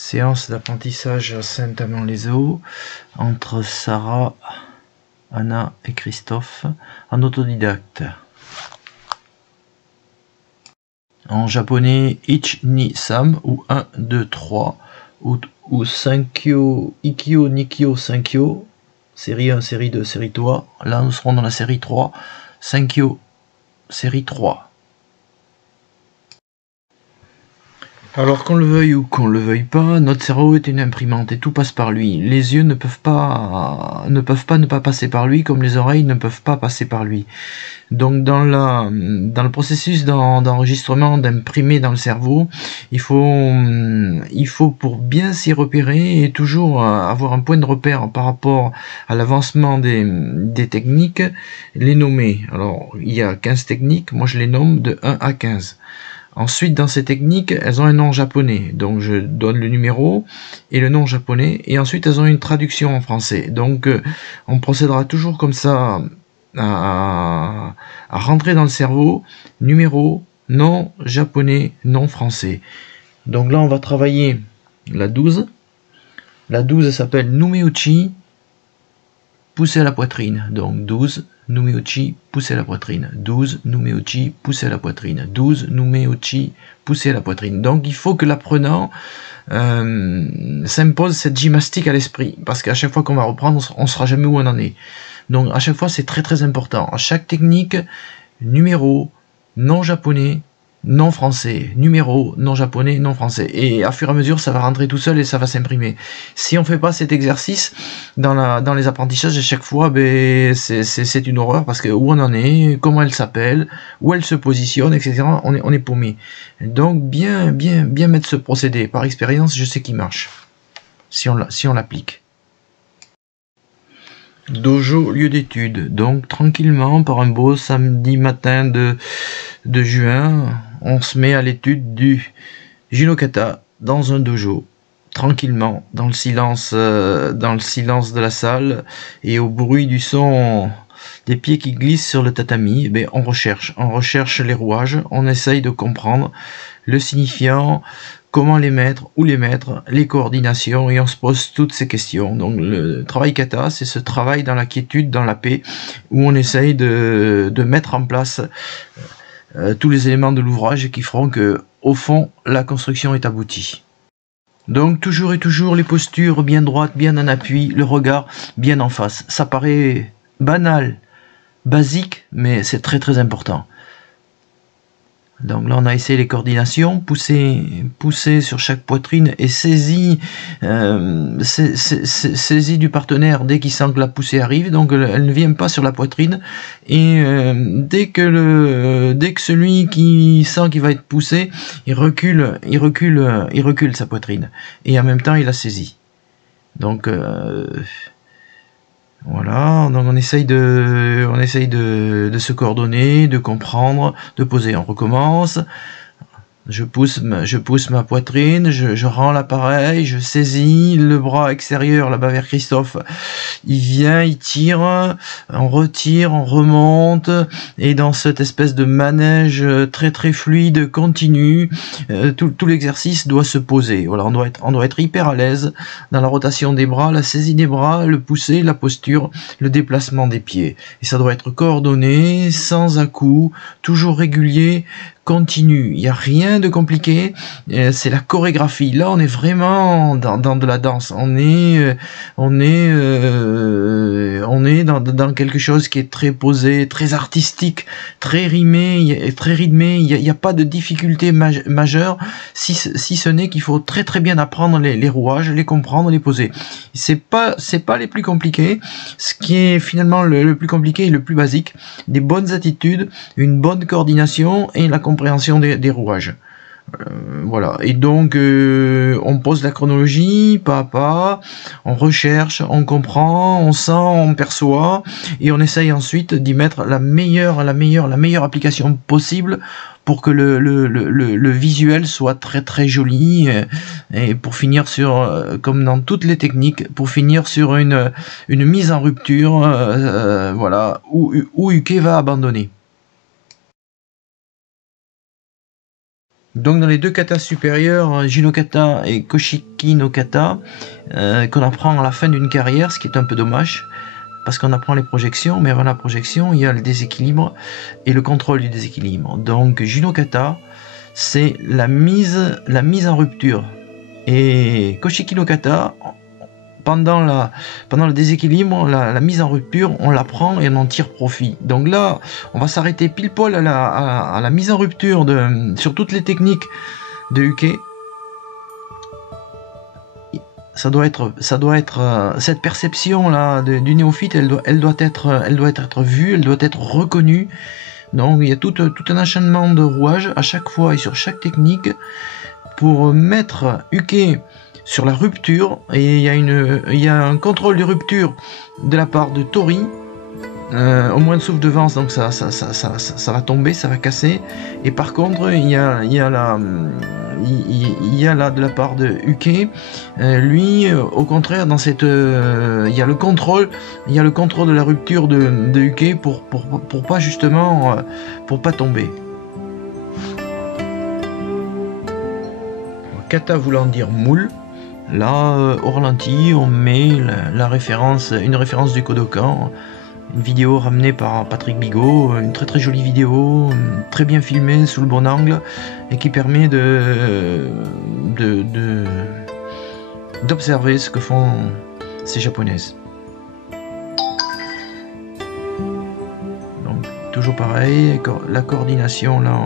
Séance d'apprentissage à Saint-Amand-les-Eaux entre Sarah, Anna et Christophe en autodidacte. En japonais, Ich ni sam ou 1, 2, 3 ou Sankyo, Ikkyo, Nikkyo, Sankyo, série 1, série 2, série 3. Là, nous serons dans la série 3, Sankyo, série 3. Alors qu'on le veuille ou qu'on le veuille pas, notre cerveau est une imprimante et tout passe par lui. Les yeux ne peuvent pas ne pas passer par lui, comme les oreilles ne peuvent pas passer par lui. Donc dans le processus d'enregistrement, d'imprimer dans le cerveau, il faut pour bien s'y repérer et toujours avoir un point de repère par rapport à l'avancement des techniques, les nommer. Alors il y a 15 techniques, moi je les nomme de 1 à 15. Ensuite, dans ces techniques, elles ont un nom japonais. Donc, je donne le numéro et le nom japonais. Et ensuite, elles ont une traduction en français. Donc, on procédera toujours comme ça à rentrer dans le cerveau numéro, nom japonais, nom français. Donc là, on va travailler la 12. La 12 s'appelle Numeuchi, pousser à la poitrine. Donc 12, Numeuchi, pousser à la poitrine. 12, Numeuchi, pousser à la poitrine. 12, Numeuchi, pousser à la poitrine. Donc il faut que l'apprenant s'impose cette gymnastique à l'esprit. Parce qu'à chaque fois qu'on va reprendre, on ne saura jamais où on en est. Donc à chaque fois, c'est très très important. À chaque technique, numéro, nom japonais, non français, numéro, non japonais, non français. Et à fur et à mesure, ça va rentrer tout seul et ça va s'imprimer. Si on fait pas cet exercice dans les apprentissages, à chaque fois, c'est une horreur parce que où on en est, comment elle s'appelle, où elle se positionne, etc. On est paumé. Donc bien mettre ce procédé. Par expérience, je sais qu'il marche. Si on l'applique. Dojo, lieu d'étude. Donc tranquillement, par un beau samedi matin de juin, on se met à l'étude du Junokata dans un dojo. Tranquillement, dans le silence de la salle et au bruit du son des pieds qui glissent sur le tatami, on recherche les rouages, on essaye de comprendre le signifiant, comment les mettre, où les mettre, les coordinations, et on se pose toutes ces questions. Donc le travail kata, c'est ce travail dans la quiétude, dans la paix, où on essaye de mettre en place tous les éléments de l'ouvrage qui feront que, au fond, la construction est aboutie. Donc toujours et toujours les postures bien droites, bien en appui, le regard bien en face. Ça paraît banal, basique, mais c'est très très important. Donc là on a essayé les coordinations, pousser sur chaque poitrine et saisi du partenaire dès qu'il sent que la poussée arrive. Donc elle ne vient pas sur la poitrine et dès que celui qui sent qu'il va être poussé, il recule sa poitrine et en même temps il la saisit. Donc voilà, donc on essaye de se coordonner, de comprendre, de poser. On recommence. Je pousse ma poitrine, je rends l'appareil, je saisis le bras extérieur là-bas vers Christophe. Il vient, il tire, on retire, on remonte, et dans cette espèce de manège très très fluide, continu, tout l'exercice doit se poser. Voilà, on doit être hyper à l'aise dans la rotation des bras, la saisie des bras, le pousser, la posture, le déplacement des pieds. Et ça doit être coordonné, sans à-coups, toujours régulier, continu. Il n'y a rien de compliqué, c'est la chorégraphie. Là, on est vraiment dans de la danse. On est dans quelque chose qui est très posé, très artistique, très rimé, très rythmé. Il n'y a pas de difficulté majeure, si ce n'est qu'il faut très très bien apprendre les rouages, les comprendre, les poser. C'est pas les plus compliqués. Ce qui est finalement le plus compliqué et le plus basique, des bonnes attitudes, une bonne coordination et la compréhension des rouages. Voilà, et donc on pose la chronologie pas à pas, on recherche, on comprend, on sent, on perçoit, et on essaye ensuite d'y mettre la meilleure application possible pour que le visuel soit très très joli, et pour finir sur, comme dans toutes les techniques, pour finir sur une mise en rupture, voilà, où Uke va abandonner. Donc dans les deux katas supérieurs, Jinokata et Koshiki no Kata, qu'on apprend à la fin d'une carrière, ce qui est un peu dommage, parce qu'on apprend les projections, mais avant la projection, il y a le déséquilibre et le contrôle du déséquilibre. Donc Jinokata, c'est la mise en rupture. Et Koshiki no Kata, pendant le déséquilibre, la mise en rupture, on la prend et on en tire profit. Donc là, on va s'arrêter pile poil à la mise en rupture sur toutes les techniques de Uke. Ça doit être cette perception là du néophyte, elle doit être vue, elle doit être reconnue. Donc il y a tout un enchaînement de rouages à chaque fois et sur chaque technique pour mettre Uke sur la rupture, et il y a un contrôle de rupture de la part de Tori, au moins de souffle de vent, donc ça va tomber, ça va casser. Et par contre, il y a là de la part de Uke, lui, au contraire, dans cette, il y a le contrôle de la rupture de Uke pour pas justement, pour pas tomber. Kata voulant dire moule. Là, au ralenti, on met une référence du Kodokan, une vidéo ramenée par Patrick Bigot, une très très jolie vidéo, très bien filmée sous le bon angle, et qui permet d'observer ce que font ces japonaises. Donc toujours pareil, la coordination là,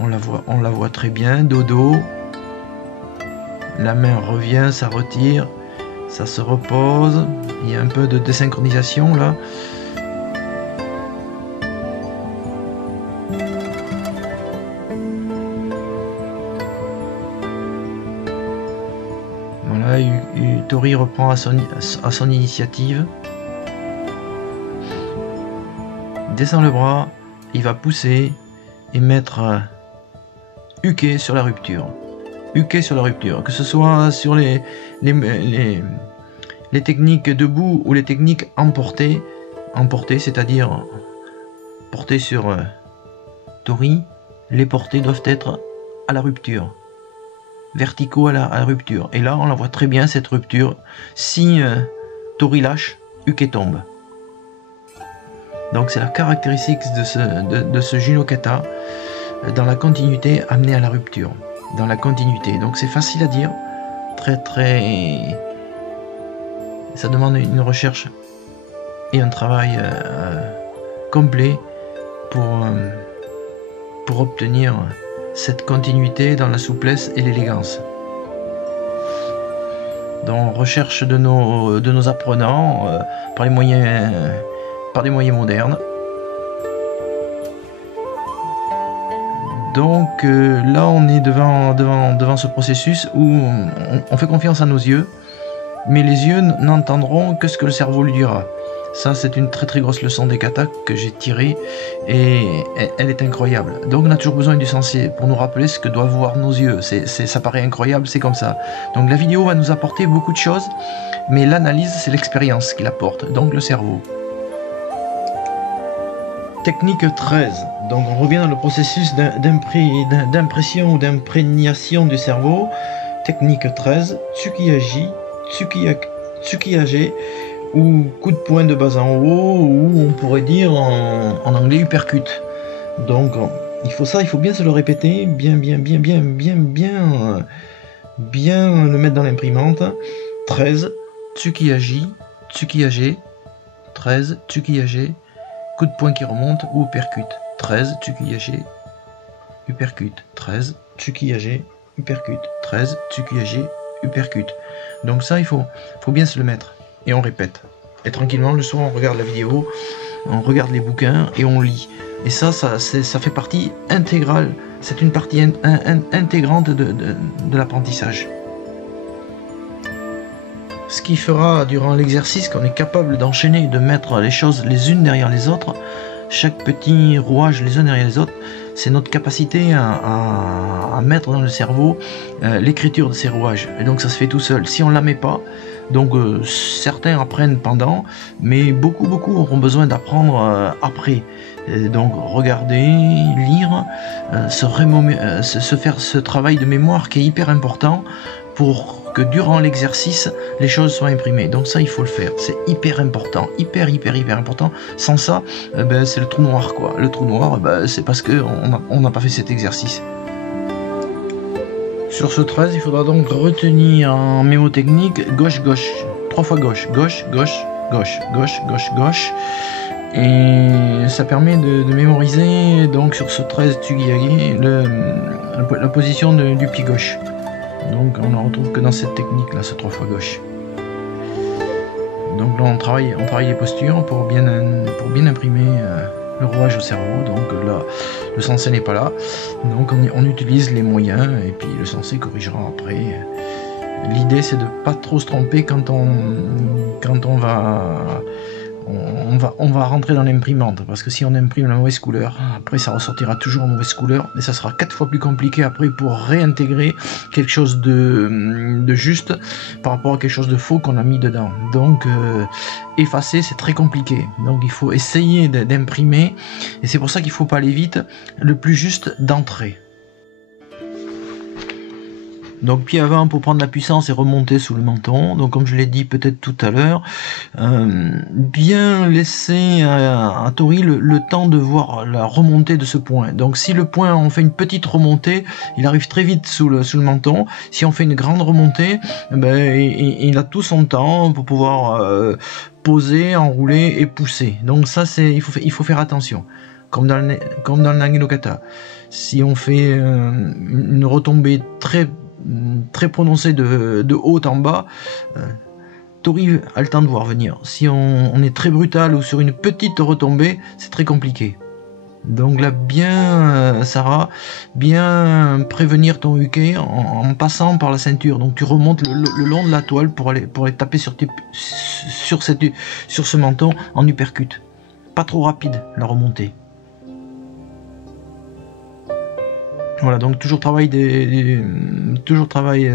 on la voit très bien, dodo. La main revient, ça retire, ça se repose, il y a un peu de désynchronisation là. Voilà, Tori reprend à son initiative. Descend le bras, il va pousser et mettre Uke sur la rupture. Uke sur la rupture, que ce soit sur les techniques debout ou les techniques emportées, c'est-à-dire portées sur Tori, les portées doivent être à la rupture, verticaux à la rupture. Et là, on la voit très bien cette rupture. Si Tori lâche, Uke tombe. Donc c'est la caractéristique de ce Jinokata, dans la continuité amenée à la rupture. Dans la continuité, donc c'est facile à dire, ça demande une recherche et un travail complet pour obtenir cette continuité dans la souplesse et l'élégance. Donc recherche de nos apprenants par des moyens modernes. Donc là, on est devant ce processus où on fait confiance à nos yeux, mais les yeux n'entendront que ce que le cerveau lui dira. Ça, c'est une très très grosse leçon des katas que j'ai tirée, et elle est incroyable. Donc on a toujours besoin du sensei pour nous rappeler ce que doivent voir nos yeux. Ça paraît incroyable, c'est comme ça. Donc la vidéo va nous apporter beaucoup de choses, mais l'analyse, c'est l'expérience qui l'apporte, donc le cerveau. Technique 13, donc on revient dans le processus d'impression ou d'imprégnation du cerveau. Technique 13, Tsukiyaji, Tsukiyage, ou coup de poing de bas en haut, ou on pourrait dire en anglais uppercut. Donc il faut bien se le répéter, bien le mettre dans l'imprimante. 13, Tsukiyaji, Tsukiyage, 13, Tsukiyage, coup de poing qui remonte ou uppercut. 13, Tsukiyage, uppercut. 13, Tsukiyage, uppercut. 13, Tsukiyage, uppercut. Donc ça, il faut bien se le mettre. Et on répète. Et tranquillement, le soir, on regarde la vidéo, on regarde les bouquins et on lit. Et ça fait partie intégrale. C'est une partie intégrante de l'apprentissage. Ce qui fera durant l'exercice qu'on est capable d'enchaîner, de mettre les choses les unes derrière les autres, chaque petit rouage les uns derrière les autres, c'est notre capacité à mettre dans le cerveau l'écriture de ces rouages. Et donc ça se fait tout seul. Si on ne la met pas, donc certains apprennent pendant, mais beaucoup auront besoin d'apprendre après. Et donc regarder, lire, se faire ce travail de mémoire qui est hyper important pour que durant l'exercice, les choses soient imprimées. Donc ça, il faut le faire. C'est hyper important, hyper important. Sans ça, c'est le trou noir, quoi. Le trou noir, c'est parce qu'on n'a pas fait cet exercice. Sur ce 13, il faudra donc retenir en mémotechnique gauche-gauche. 3 fois gauche, gauche. Et ça permet de mémoriser, donc sur ce 13 Tsugi-yagi, la position du pied gauche. Donc on ne retrouve que dans cette technique là, ce 3 fois gauche. Donc là on travaille les postures pour bien imprimer le rouage au cerveau. Donc là le sensei n'est pas là, donc on utilise les moyens et puis le sensei corrigera après. L'idée c'est de pas trop se tromper quand on va rentrer dans l'imprimante, parce que si on imprime la mauvaise couleur, après ça ressortira toujours en mauvaise couleur, et ça sera 4 fois plus compliqué après pour réintégrer quelque chose de juste par rapport à quelque chose de faux qu'on a mis dedans. Donc effacer, c'est très compliqué, donc il faut essayer d'imprimer, et c'est pour ça qu'il faut pas aller vite, le plus juste d'entrée. Donc pied avant pour prendre la puissance et remonter sous le menton. Donc comme je l'ai dit peut-être tout à l'heure, bien laisser à Tori le temps de voir la remontée de ce point. Donc si le point, on fait une petite remontée, il arrive très vite sous le menton. Si on fait une grande remontée, il a tout son temps pour pouvoir poser, enrouler et pousser. Donc ça, il faut faire attention. Comme dans le Nage no Kata. Si on fait une retombée très prononcée de haut en bas, Tori a le temps de voir venir. Si on est très brutal ou sur une petite retombée, c'est très compliqué. Donc là, Sarah, bien prévenir ton uke en passant par la ceinture. Donc tu remontes le long de la toile pour aller taper sur ce menton en uppercut. Pas trop rapide la remontée. Voilà, donc toujours travail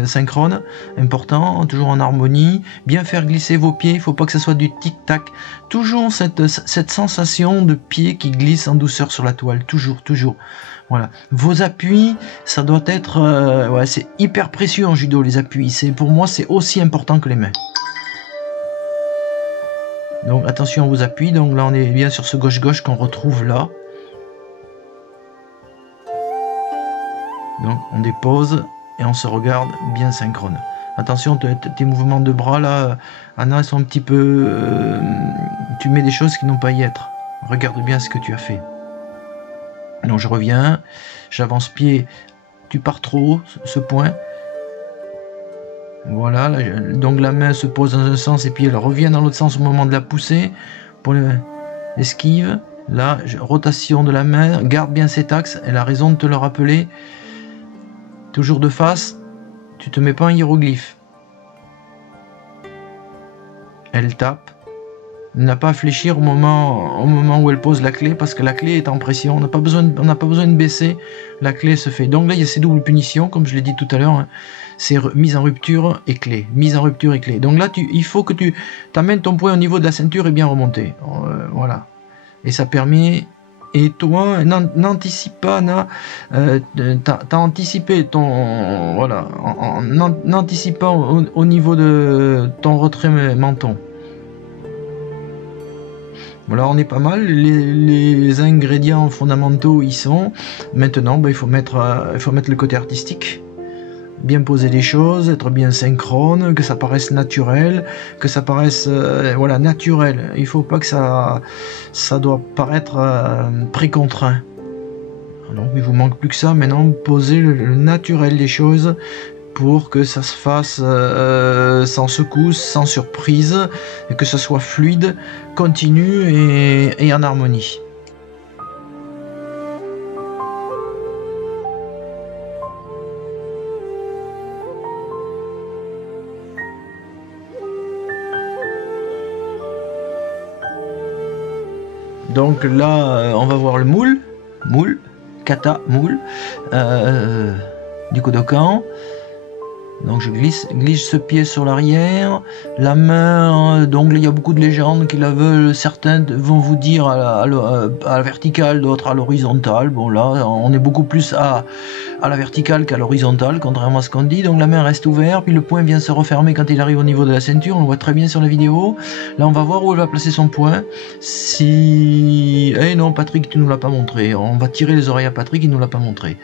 synchrone, important, toujours en harmonie, bien faire glisser vos pieds, il ne faut pas que ce soit du tic-tac, toujours cette sensation de pied qui glisse en douceur sur la toile, toujours. Voilà, vos appuis, ça doit être, c'est hyper précieux en judo les appuis, pour moi c'est aussi important que les mains. Donc attention à vos appuis, donc là on est bien sur ce gauche-gauche qu'on retrouve là. Donc on dépose et on se regarde bien synchrone. Attention, tes mouvements de bras là, Anna, sont un petit peu... tu mets des choses qui n'ont pas à y être. Regarde bien ce que tu as fait. Donc je reviens, j'avance pied, tu pars trop haut, ce point. Voilà, donc la main se pose dans un sens et puis elle revient dans l'autre sens au moment de la poussée. Pour l'esquive, là, rotation de la main, garde bien cet axe, elle a raison de te le rappeler. Toujours de face, tu te mets pas en hiéroglyphe. Elle tape. N'a pas à fléchir au moment où elle pose la clé, parce que la clé est en pression. On n'a pas besoin de baisser. La clé se fait. Donc là, il y a ces doubles punitions, comme je l'ai dit tout à l'heure. Hein. C'est mise en rupture et clé. Mise en rupture et clé. Donc là, il faut que tu amènes ton poing au niveau de la ceinture et bien remonté. Voilà. Et ça permet... Et toi, n'anticipe pas, t'as anticipé ton... Voilà, n'anticipe pas au niveau de ton retrait menton. Voilà, on est pas mal, les ingrédients fondamentaux y sont. Maintenant, il faut mettre le côté artistique. Bien poser les choses, être bien synchrone, que ça paraisse naturel, que ça paraisse naturel. Il faut pas que ça doit paraître précontraint. Donc il vous manque plus que ça. Maintenant, posez le naturel des choses pour que ça se fasse sans secousse, sans surprise, et que ça soit fluide, continu et en harmonie. Donc là, on va voir le moule. kata moule du Kodokan. Donc je glisse ce pied sur l'arrière, la main, donc il y a beaucoup de légendes qui la veulent, certains vont vous dire à la verticale, d'autres à l'horizontale. Bon là, on est beaucoup plus à la verticale qu'à l'horizontale, contrairement à ce qu'on dit. Donc la main reste ouverte, puis le poing vient se refermer quand il arrive au niveau de la ceinture, on le voit très bien sur la vidéo. Là on va voir où elle va placer son poing. Si... Eh non, Patrick, tu nous l'as pas montré, on va tirer les oreilles à Patrick, il nous l'a pas montré.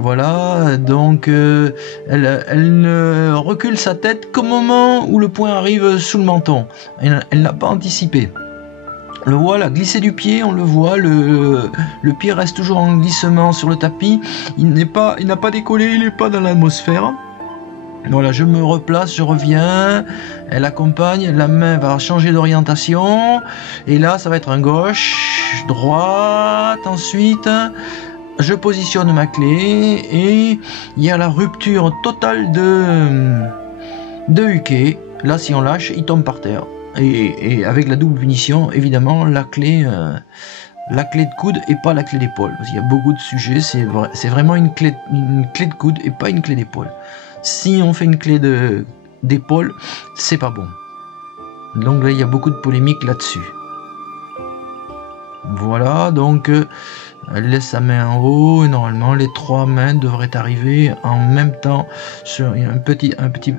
Voilà, donc elle ne recule sa tête qu'au moment où le poing arrive sous le menton. Elle n'a pas anticipé. Le voilà, glisser du pied, on le voit, le pied reste toujours en glissement sur le tapis. Il n'a pas décollé, il n'est pas dans l'atmosphère. Voilà, je me replace, je reviens, elle accompagne, la main va changer d'orientation, et là ça va être un gauche, droite, ensuite je positionne ma clé, et il y a la rupture totale de Uke. Là si on lâche, il tombe par terre, et avec la double punition, évidemment, la clé de coude et pas la clé d'épaule, parce qu'il y a beaucoup de sujets, c'est vraiment une clé de coude et pas une clé d'épaule. Si on fait une clé d'épaule, c'est pas bon. Donc là, il y a beaucoup de polémiques là-dessus. Voilà, donc elle laisse sa main en haut, et normalement les trois mains devraient arriver en même temps. Il y a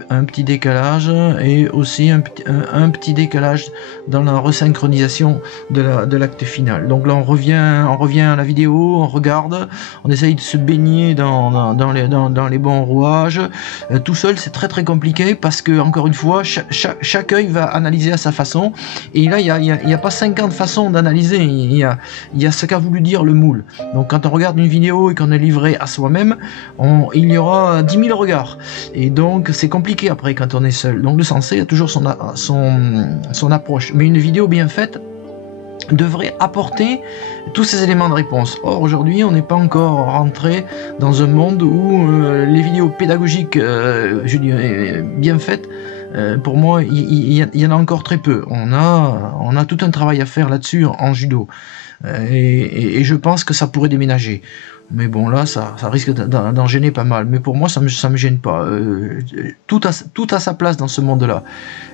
un petit décalage, et aussi un petit décalage dans la resynchronisation de l'acte final. Donc là on revient à la vidéo, on regarde, on essaye de se baigner dans les bons rouages. Tout seul c'est très très compliqué, parce que encore une fois chaque œil va analyser à sa façon, et là il y a pas 50 façons d'analyser, il y a ce qu'a voulu dire le moule. Donc quand on regarde une vidéo et qu'on est livré à soi-même, il y aura 10 000 regards, et donc c'est compliqué après quand on est seul. Donc le sensei a toujours son approche, mais une vidéo bien faite devrait apporter tous ces éléments de réponse. Or aujourd'hui on n'est pas encore rentré dans un monde où les vidéos pédagogiques je dirais bien faites, pour moi il y en a encore très peu. On a tout un travail à faire là-dessus en judo, et je pense que ça pourrait déménager. Mais bon, là, ça risque d'en gêner pas mal. Mais pour moi, ça me gêne pas. Tout a sa place dans ce monde-là.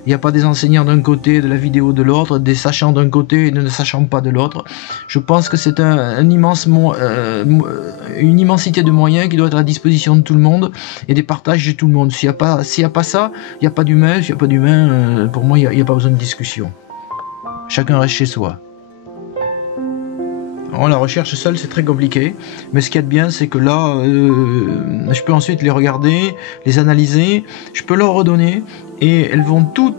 Il n'y a pas des enseignants d'un côté, de la vidéo de l'autre, des sachants d'un côté et de ne sachant pas de l'autre. Je pense que c'est une immensité de moyens qui doit être à la disposition de tout le monde, et des partages de tout le monde. S'il n'y a pas ça, il n'y a pas d'humain. S'il n'y a pas d'humain, pour moi, il n'y a pas besoin de discussion. Chacun reste chez soi. La recherche seule c'est très compliqué, mais ce qu'il y a de bien c'est que là je peux ensuite les regarder, les analyser, je peux leur redonner, et elles vont tout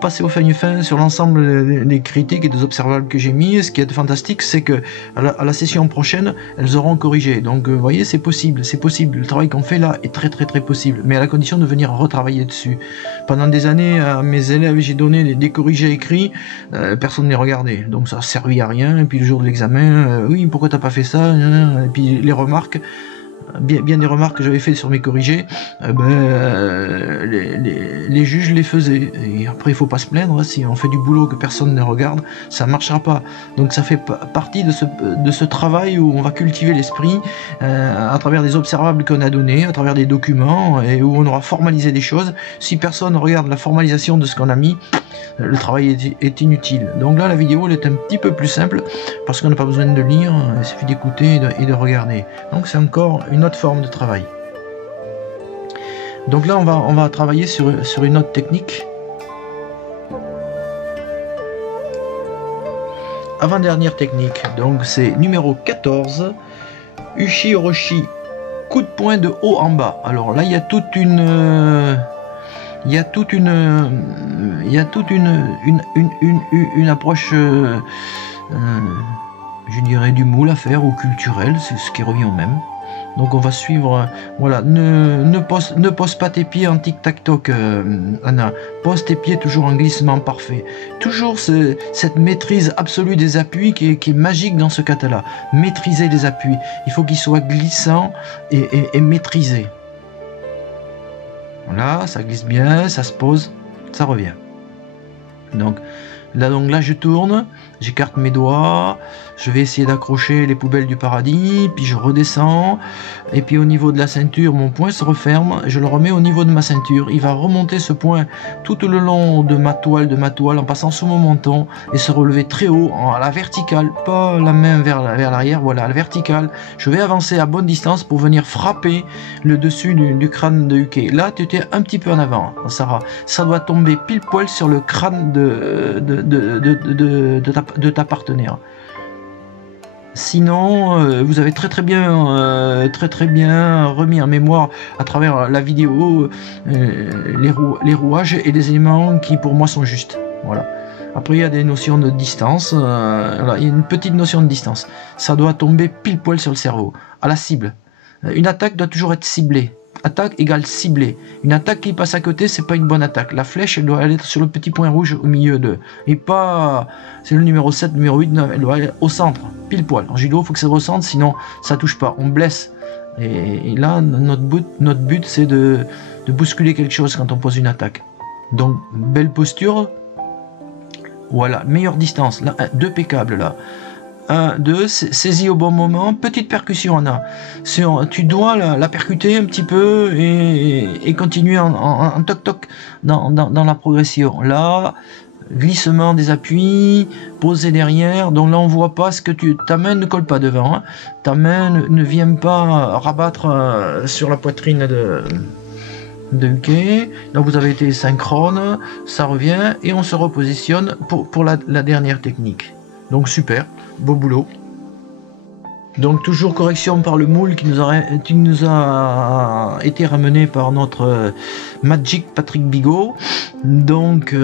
passer au fin sur l'ensemble des critiques et des observables que j'ai mis. Et ce qui est fantastique, c'est que à la session prochaine elles auront corrigé. Donc vous voyez, c'est possible, le travail qu'on fait là est très possible, mais à la condition de venir retravailler dessus. Pendant des années à mes élèves j'ai donné des corrigés écrits, personne ne les regardait, donc ça a servi à rien. Et puis le jour de l'examen, oui, pourquoi t'as pas fait ça, et puis les remarques, bien des remarques que j'avais fait sur mes corrigés, les juges les faisaient. Et après il faut pas se plaindre, si on fait du boulot que personne ne regarde, ça marchera pas. Donc ça fait partie de ce travail où on va cultiver l'esprit à travers des observables qu'on a donnés, à travers des documents, et où on aura formalisé des choses. Si personne regarde la formalisation de ce qu'on a mis, le travail est inutile. Donc là la vidéo elle est un petit peu plus simple, parce qu'on n'a pas besoin de lire, il suffit d'écouter et de regarder. Donc c'est encore une autre forme de travail. Donc là on va travailler sur une autre technique. Avant-dernière technique, donc c'est numéro 14, Uchi Oroshi, coup de poing de haut en bas. Alors là il y a toute une approche je dirais du moule à faire, ou culturel, c'est ce qui revient au même. Donc on va suivre, voilà, ne pose pas tes pieds en tic-tac-toc, Anna, pose tes pieds toujours en glissement parfait. Toujours cette maîtrise absolue des appuis qui est magique dans ce kata-là. Maîtriser les appuis, il faut qu'ils soient glissants et maîtrisés. Voilà, ça glisse bien, ça se pose, ça revient. Donc Là donc là je tourne, j'écarte mes doigts, je vais essayer d'accrocher les poubelles du paradis, puis je redescends, et puis au niveau de la ceinture, mon poing se referme, je le remets au niveau de ma ceinture, il va remonter ce point tout le long de ma toile, en passant sous mon menton, et se relever très haut, à la verticale, pas la main vers l'arrière, voilà, à la verticale. Je vais avancer à bonne distance pour venir frapper le dessus du crâne de Uke. Là tu étais un petit peu en avant, Sarah, ça doit tomber pile poil sur le crâne de ta partenaire. Sinon, vous avez très bien remis en mémoire à travers la vidéo les rouages et les éléments qui pour moi sont justes. Voilà. Après il y a des notions de distance, voilà, il y a une petite notion de distance. Ça doit tomber pile poil sur le cerveau, à la cible. Une attaque doit toujours être ciblée. Attaque égale ciblée. Une attaque qui passe à côté, c'est pas une bonne attaque. La flèche, elle doit aller sur le petit point rouge au milieu de. Et pas. C'est le numéro 7, numéro 8, 9. Elle doit aller au centre, pile poil. En judo, il faut que ça recentre, sinon ça touche pas. On blesse. Et là, notre but c'est de bousculer quelque chose quand on pose une attaque. Donc, belle posture. Voilà, meilleure distance. Là, 2 câbles là. 1, 2, saisis au bon moment, petite percussion on a. Tu dois la percuter un petit peu et continuer en toc toc dans la progression. Là, glissement des appuis, posé derrière, donc là on voit pas ce que ta main ne colle pas devant, hein. Ta main ne vient pas rabattre sur la poitrine de Uke. Là vous avez été synchrone, ça revient et on se repositionne pour la dernière technique. Donc super, beau boulot. Donc toujours correction par le moule qui nous a été ramené par notre Magic Patrick Bigot. Donc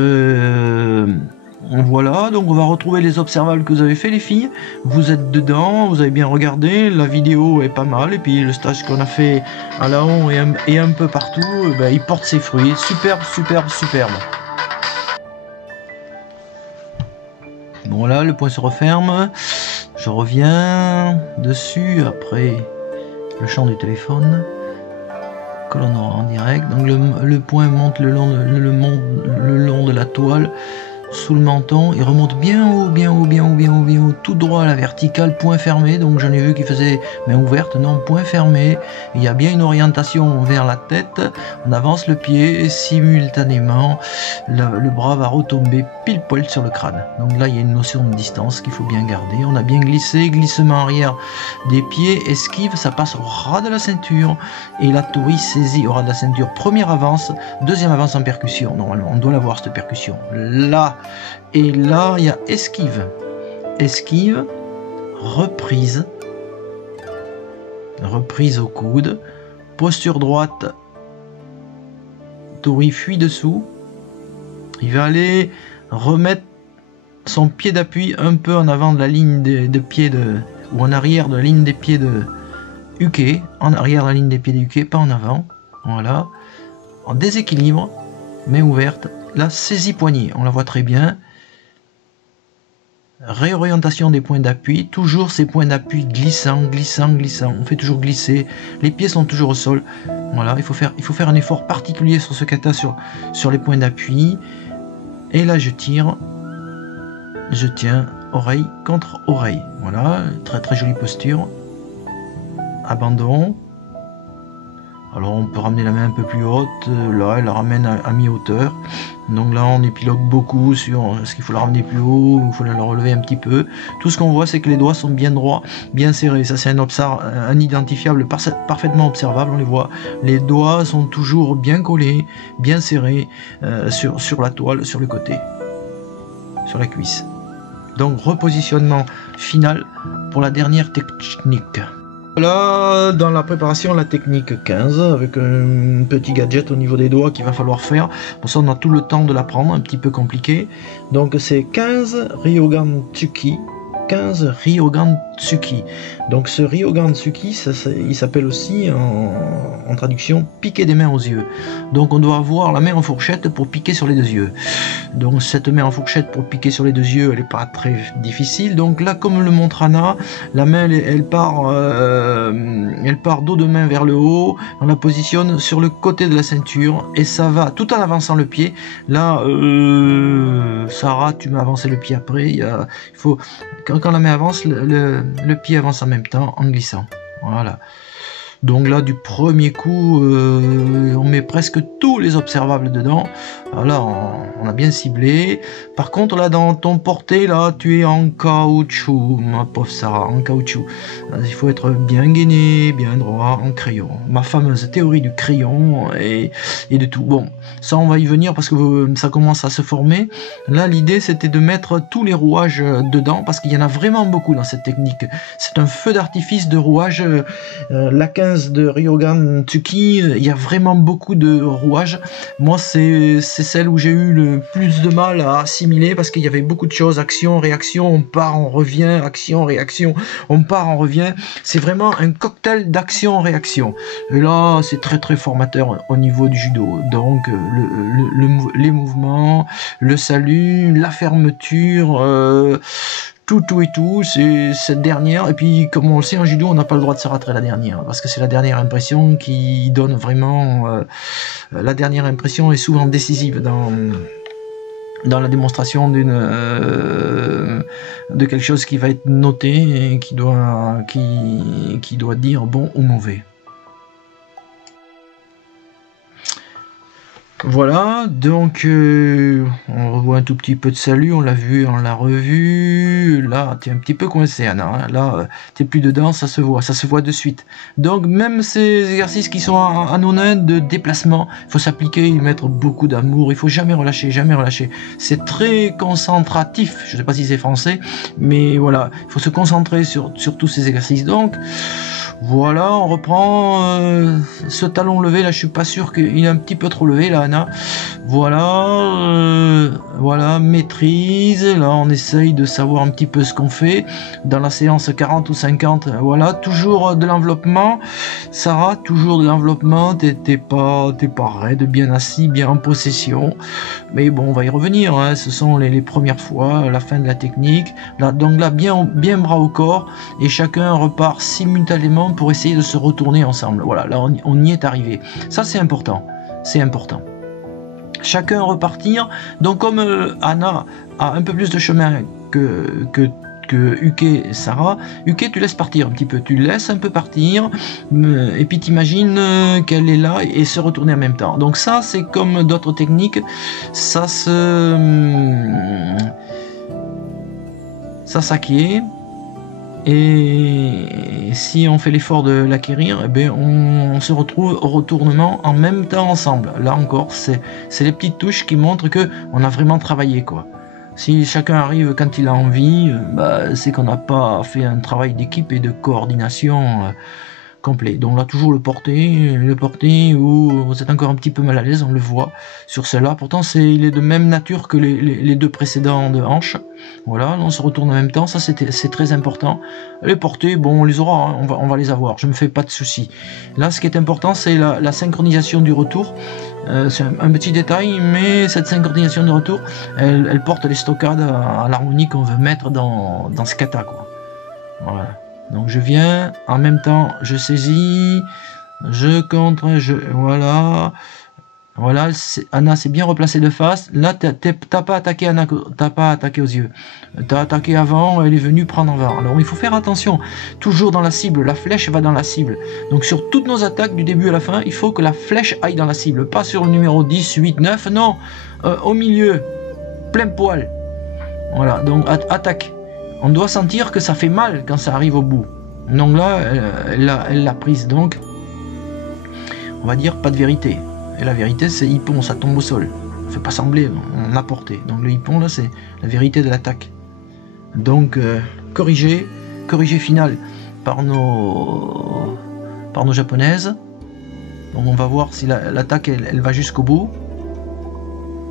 voilà, donc on va retrouver les observables que vous avez fait les filles. Vous êtes dedans, vous avez bien regardé, la vidéo est pas mal, et puis le stage qu'on a fait à Laon et un peu partout, ben, il porte ses fruits. Superbe, superbe, superbe. Bon là, le point se referme. Je reviens dessus après le champ du téléphone que l'on aura en direct. Donc le point monte le long de la toile, sous le menton, il remonte bien haut, tout droit à la verticale, point fermé. Donc j'en ai vu qui faisait main ouverte, non, point fermé. Il y a bien une orientation vers la tête, on avance le pied et simultanément le bras va retomber pile poil sur le crâne. Donc là il y a une notion de distance qu'il faut bien garder. On a bien glissé, glissement arrière des pieds, esquive, ça passe au ras de la ceinture et la tourie saisit au ras de la ceinture. Première avance, deuxième avance en percussion. Normalement on doit l'avoir cette percussion. Là et là il y a esquive, reprise au coude, posture droite, Tori fuit dessous, il va aller remettre son pied d'appui un peu en avant de la ligne de pied ou en arrière de la ligne des pieds de Uke, en arrière de la ligne des pieds de Uke, pas en avant, voilà, en déséquilibre, main ouverte. Là, saisie poignée, on la voit très bien. Réorientation des points d'appui, toujours ces points d'appui glissant. On fait toujours glisser. Les pieds sont toujours au sol. Voilà, il faut faire un effort particulier sur ce kata sur les points d'appui. Et là, je tire. Je tiens oreille contre oreille. Voilà, très jolie posture. Abandon. Alors on peut ramener la main un peu plus haute, là elle la ramène à mi-hauteur, donc là on épilogue beaucoup sur ce qu'il faut la ramener plus haut, il faut la relever un petit peu. Tout ce qu'on voit c'est que les doigts sont bien droits, bien serrés, ça c'est un identifiable parfaitement observable, on les voit, les doigts sont toujours bien collés, bien serrés sur la toile, sur le côté, sur la cuisse. Donc repositionnement final pour la dernière technique. Là, dans la préparation, la technique 15, avec un petit gadget au niveau des doigts qu'il va falloir faire. Pour ça, on a tout le temps de l'apprendre, un petit peu compliqué. Donc, c'est 15 Ryogan Tsuki. 15 Ryogan Tsuki. Donc ce Ryogan Tsuki, il s'appelle aussi en traduction piquer des mains aux yeux. Donc on doit avoir la main en fourchette pour piquer sur les deux yeux. Donc cette main en fourchette pour piquer sur les deux yeux, elle n'est pas très difficile. Donc là, comme le montre Anna, la main elle part dos de main vers le haut, on la positionne sur le côté de la ceinture et ça va tout en avançant le pied. Là, Sarah, tu m'as avancé le pied après. Il faut quand la main avance, le pied avance en même temps en glissant. Voilà. Donc là, du premier coup, on met presque tous les observables dedans. Là, on a bien ciblé. Par contre, là, dans ton porté, là, tu es en caoutchouc, ma pauvre Sarah, en caoutchouc. Il faut être bien gainé, bien droit, en crayon. Ma fameuse théorie du crayon et de tout. Bon, ça, on va y venir parce que ça commence à se former. Là, l'idée, c'était de mettre tous les rouages dedans parce qu'il y en a vraiment beaucoup dans cette technique. C'est un feu d'artifice de rouages. La 15 de Ryogan Tsuki, il y a vraiment beaucoup de rouages. Moi, c'est celle où j'ai eu le plus de mal à assimiler parce qu'il y avait beaucoup de choses, action, réaction, on part, on revient, action, réaction, on part, on revient. C'est vraiment un cocktail d'action, réaction. Et là, c'est très très formateur au niveau du judo. Donc, les mouvements, le salut, la fermeture, tout et tout, c'est cette dernière, et puis comme on le sait en judo, on n'a pas le droit de se rater la dernière, parce que c'est la dernière impression qui donne vraiment, la dernière impression est souvent décisive dans la démonstration de quelque chose qui va être noté et qui doit dire bon ou mauvais. Voilà, donc on revoit un tout petit peu de salut, on l'a vu, on l'a revu. Là, t'es un petit peu coincé, Anna. Hein. Là, t'es plus dedans, ça se voit de suite. Donc, même ces exercices qui sont anodins de déplacement, il faut s'appliquer, y mettre beaucoup d'amour. Il faut jamais relâcher, jamais relâcher. C'est très concentratif. Je sais pas si c'est français, mais voilà, il faut se concentrer sur tous ces exercices. Donc, voilà, on reprend ce talon levé, là je suis pas sûr qu'il est un petit peu trop levé là, Anna. Voilà, voilà, maîtrise, là on essaye de savoir un petit peu ce qu'on fait. Dans la séance 40 ou 50, voilà, toujours de l'enveloppement. Sarah, toujours de l'enveloppement, t'es pas raide, bien assis, bien en possession. Mais bon, on va y revenir, hein. Ce sont les premières fois, la fin de la technique. Là, donc là, bien bras au corps, et chacun repart simultanément pour essayer de se retourner ensemble. Voilà, là on y est arrivé. Ça c'est important, c'est important. Chacun repartir. Donc comme Anna a un peu plus de chemin que Uke et Sarah, Uke tu laisses partir un petit peu, tu laisses un peu partir, et puis t'imagines qu'elle est là et se retourner en même temps. Donc ça c'est comme d'autres techniques, ça s'acquiert. Et si on fait l'effort de l'acquérir, eh bien on se retrouve au retournement en même temps ensemble. Là encore, c'est les petites touches qui montrent que on a vraiment travaillé, quoi. Si chacun arrive quand il a envie, c'est qu'on n'a pas fait un travail d'équipe et de coordination complet. Donc là toujours le porté où vous êtes encore un petit peu mal à l'aise, on le voit sur celle-là. Pourtant il est de même nature que les deux précédents de hanche. Voilà, on se retourne en même temps, ça c'est très important. Les portées, bon on les aura, hein, on va les avoir, je me fais pas de soucis. Là ce qui est important c'est la synchronisation du retour. C'est un petit détail, mais cette synchronisation de retour, elle porte les stockades à l'harmonie qu'on veut mettre dans ce kata, quoi. Voilà. Donc je viens, en même temps je saisis, je contre, voilà. Voilà, Anna s'est bien replacée de face. Là, t'as pas attaqué Anna, t'as pas attaqué aux yeux. T'as attaqué avant, elle est venue prendre avant. Alors il faut faire attention, toujours dans la cible, la flèche va dans la cible. Donc sur toutes nos attaques, du début à la fin, il faut que la flèche aille dans la cible. Pas sur le numéro 10, 8, 9, non. Au milieu, plein poil. Voilà, donc attaque. On doit sentir que ça fait mal quand ça arrive au bout. Donc là, elle l'a prise. Donc, on va dire pas de vérité. Et la vérité, c'est hippon, ça tombe au sol. On fait pas sembler, on a porté. Donc le hippon, là, c'est la vérité de l'attaque. Donc, corrigé final par nos japonaises. Donc on va voir si l'attaque, elle va jusqu'au bout.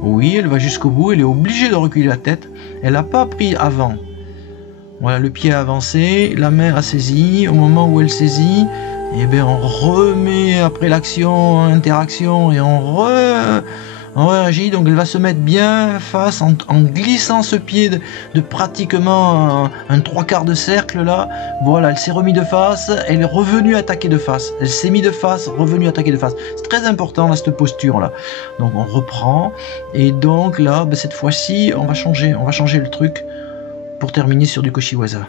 Oui, elle va jusqu'au bout, elle est obligée de reculer la tête. Elle n'a pas pris avant. Voilà, le pied a avancé, la main a saisi. Au moment où elle saisit, et bien on remet après l'action, interaction, et on réagit. Donc elle va se mettre bien face en glissant ce pied de pratiquement un 3/4 de cercle là. Voilà, elle s'est remise de face, elle est revenue attaquer de face. Elle s'est mise de face, revenue attaquer de face. C'est très important là, cette posture là. Donc on reprend, et donc là, ben, cette fois-ci, on va changer le truc pour terminer sur du Koshiwaza.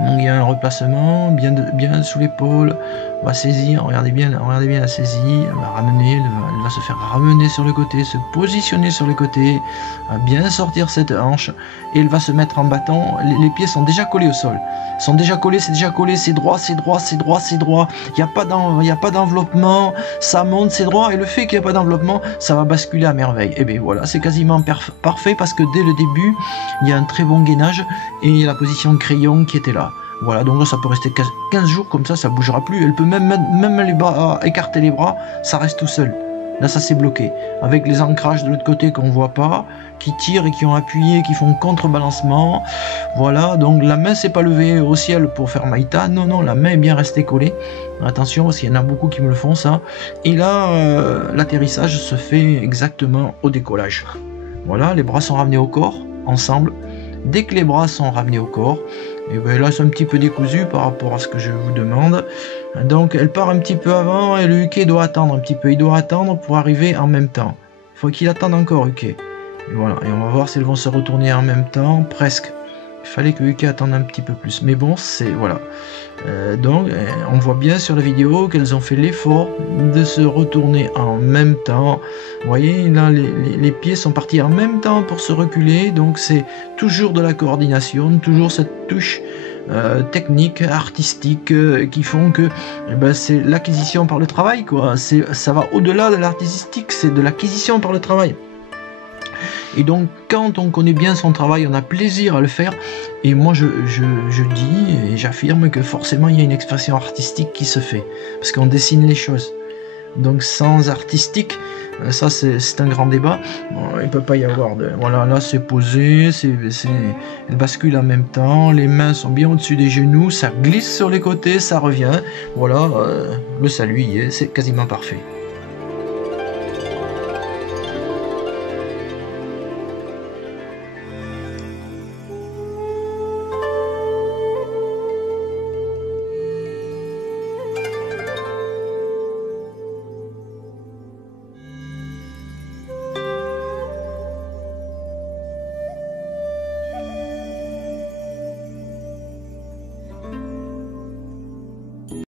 Donc il y a un replacement, bien sous l'épaule, on va saisir, regardez bien la saisie, elle va ramener, elle va se faire ramener sur le côté, se positionner sur le côté, bien sortir cette hanche, et elle va se mettre en bâton. Les pieds sont déjà collés au sol, c'est déjà collé, c'est droit, il n'y a pas d'enveloppement, ça monte, c'est droit, et le fait qu'il n'y a pas d'enveloppement, ça va basculer à merveille. Et bien voilà, c'est quasiment parfait, parce que dès le début, il y a un très bon gainage, et il y a la position crayon qui était là. Voilà, donc là ça peut rester 15 jours comme ça bougera plus. Elle peut même les bras, écarter les bras, ça reste tout seul. Là ça s'est bloqué. Avec les ancrages de l'autre côté qu'on voit pas, qui tirent et qui ont appuyé, qui font contrebalancement. Voilà, donc la main s'est pas levée au ciel pour faire Maïta. Non, la main est bien restée collée. Attention, parce qu'il y en a beaucoup qui me le font ça. Et là, l'atterrissage se fait exactement au décollage. Voilà, les bras sont ramenés au corps, ensemble. Dès que les bras sont ramenés au corps, et bien là c'est un petit peu décousu par rapport à ce que je vous demande. Donc elle part un petit peu avant, et le Uke doit attendre un petit peu. Il doit attendre pour arriver en même temps. Il faut qu'il attende encore, Uke. Et voilà, et on va voir s'ils vont se retourner en même temps, presque. Il fallait que Uke attende un petit peu plus. Mais bon, c'est... voilà. Donc on voit bien sur la vidéo qu'elles ont fait l'effort de se retourner en même temps. Vous voyez là, les pieds sont partis en même temps pour se reculer. Donc c'est toujours de la coordination, toujours cette touche technique, artistique, qui font que c'est l'acquisition par le travail, quoi. Ça va au-delà de l'artistique, c'est de l'acquisition par le travail. Et donc quand on connaît bien son travail, on a plaisir à le faire. Et moi je dis et j'affirme que forcément il y a une expression artistique qui se fait, parce qu'on dessine les choses. Donc sans artistique, ça c'est un grand débat. Bon, il peut pas y avoir de... Voilà, là c'est posé, elle bascule en même temps, les mains sont bien au-dessus des genoux, ça glisse sur les côtés, ça revient. Voilà, le salut y est, c'est quasiment parfait.